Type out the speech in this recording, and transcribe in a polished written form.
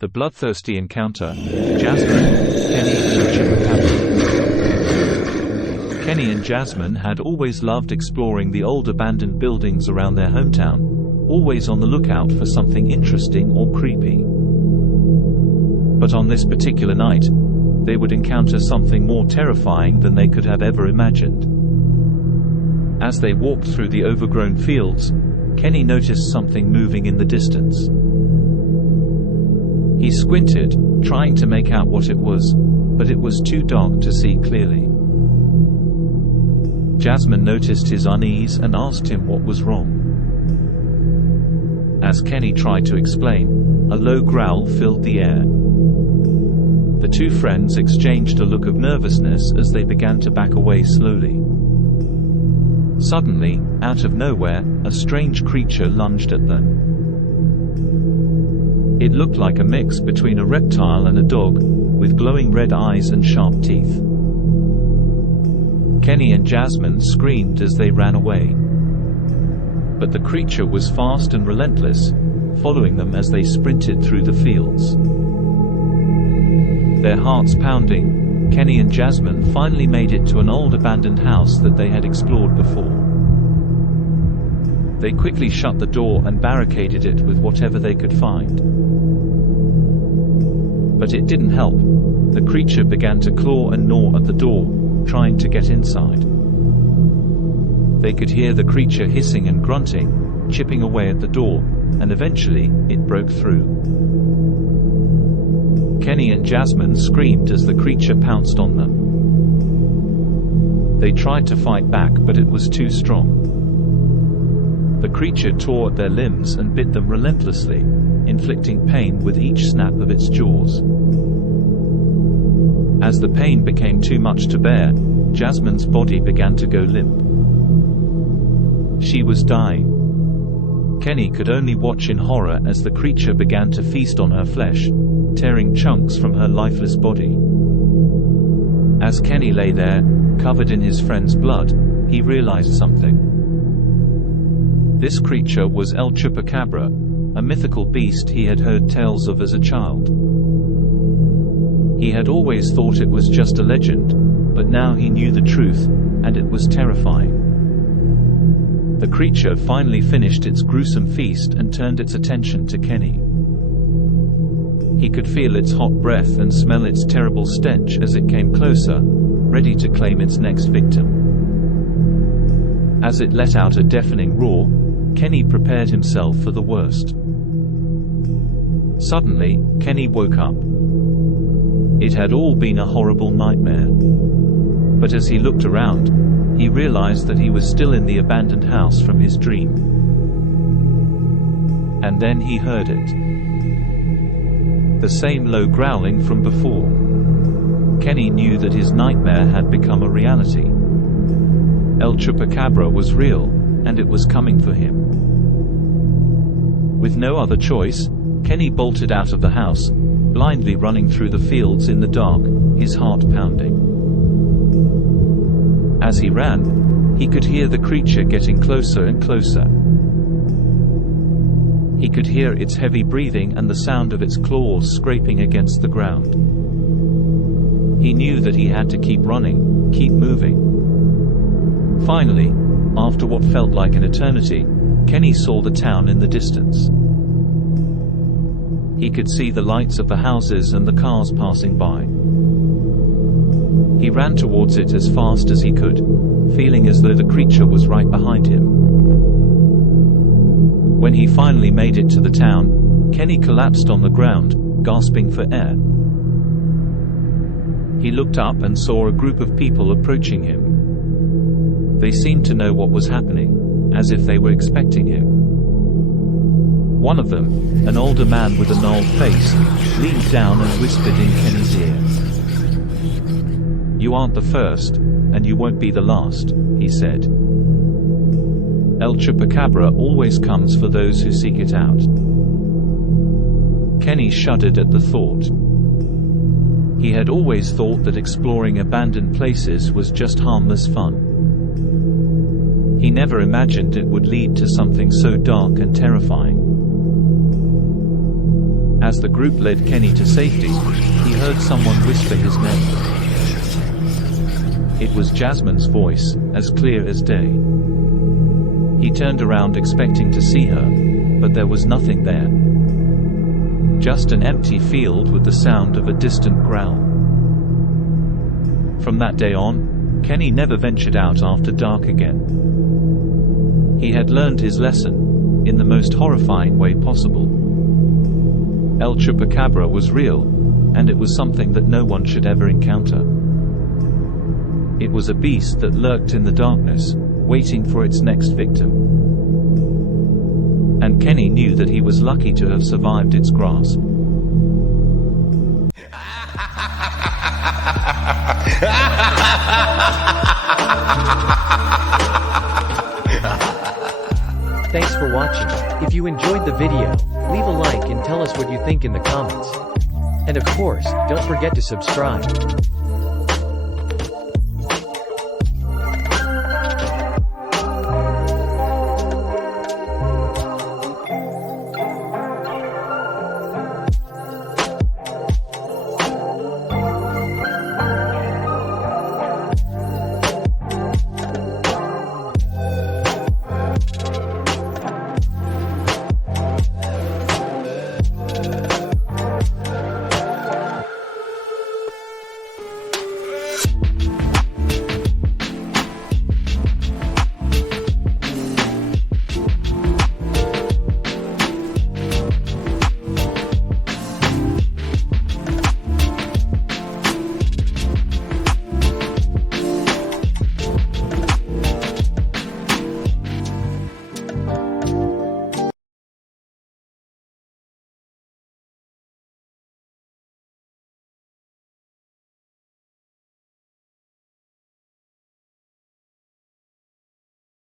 The Bloodthirsty Encounter, Jasmine, Kenny and Chupacabra. Kenny and Jasmine had always loved exploring the old abandoned buildings around their hometown, always on the lookout for something interesting or creepy. But on this particular night, they would encounter something more terrifying than they could have ever imagined. As they walked through the overgrown fields, Kenny noticed something moving in the distance. He squinted, trying to make out what it was, but it was too dark to see clearly. Jasmine noticed his unease and asked him what was wrong. As Kenny tried to explain, a low growl filled the air. The two friends exchanged a look of nervousness as they began to back away slowly. Suddenly, out of nowhere, a strange creature lunged at them. It looked like a mix between a reptile and a dog, with glowing red eyes and sharp teeth. Kenny and Jasmine screamed as they ran away. But the creature was fast and relentless, following them as they sprinted through the fields. Their hearts pounding, Kenny and Jasmine finally made it to an old abandoned house that they had explored before. They quickly shut the door and barricaded it with whatever they could find. But it didn't help. The creature began to claw and gnaw at the door, trying to get inside. They could hear the creature hissing and grunting, chipping away at the door, and eventually, it broke through. Kenny and Jasmine screamed as the creature pounced on them. They tried to fight back, but it was too strong. The creature tore at their limbs and bit them relentlessly, inflicting pain with each snap of its jaws. As the pain became too much to bear, Jasmine's body began to go limp. She was dying. Kenny could only watch in horror as the creature began to feast on her flesh, tearing chunks from her lifeless body. As Kenny lay there, covered in his friend's blood, he realized something. This creature was El Chupacabra, a mythical beast he had heard tales of as a child. He had always thought it was just a legend, but now he knew the truth, and it was terrifying. The creature finally finished its gruesome feast and turned its attention to Kenny. He could feel its hot breath and smell its terrible stench as it came closer, ready to claim its next victim. As it let out a deafening roar, Kenny prepared himself for the worst. Suddenly, Kenny woke up. It had all been a horrible nightmare. But as he looked around, he realized that he was still in the abandoned house from his dream. And then he heard it. The same low growling from before. Kenny knew that his nightmare had become a reality. El Chupacabra was real, and it was coming for him. With no other choice, Kenny bolted out of the house, blindly running through the fields in the dark, his heart pounding. As he ran, he could hear the creature getting closer and closer. He could hear its heavy breathing and the sound of its claws scraping against the ground. He knew that he had to keep running, keep moving. Finally, after what felt like an eternity, Kenny saw the town in the distance. He could see the lights of the houses and the cars passing by. He ran towards it as fast as he could, feeling as though the creature was right behind him. When he finally made it to the town, Kenny collapsed on the ground, gasping for air. He looked up and saw a group of people approaching him. They seemed to know what was happening, as if they were expecting him. One of them, an older man with a gnarled face, leaned down and whispered in Kenny's ear. "You aren't the first, and you won't be the last," he said. El Chupacabra always comes for those who seek it out. Kenny shuddered at the thought. He had always thought that exploring abandoned places was just harmless fun. He never imagined it would lead to something so dark and terrifying. As the group led Kenny to safety, he heard someone whisper his name. It was Jasmine's voice, as clear as day. He turned around expecting to see her, but there was nothing there. Just an empty field with the sound of a distant growl. From that day on, Kenny never ventured out after dark again. He had learned his lesson, in the most horrifying way possible. El Chupacabra was real, and it was something that no one should ever encounter. It was a beast that lurked in the darkness, waiting for its next victim. And Kenny knew that he was lucky to have survived its grasp. Thanks for watching. If you enjoyed the video, leave a like and tell us what you think in the comments. And of course, don't forget to subscribe.